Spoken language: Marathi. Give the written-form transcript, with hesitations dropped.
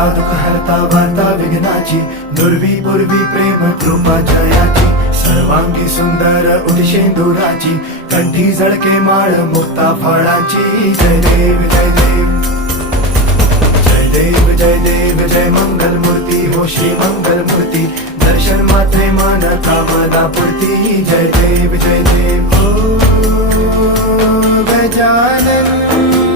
करता दुःख हरता वार्ता विघ्नाची, दुर्वी पूर्वी प्रेम कृपा जयाची, सर्वांगी सुंदर उदिशेंदुराची, कंठी झळके माळ मुक्ता फळाची. जय देव जय देव जय देव जय देव जय मंगल मूर्ती हो श्री मंगल मूर्ती, दर्शन मात्रे मन कामना पूर्ती. जय देव जय देव ओ गजानन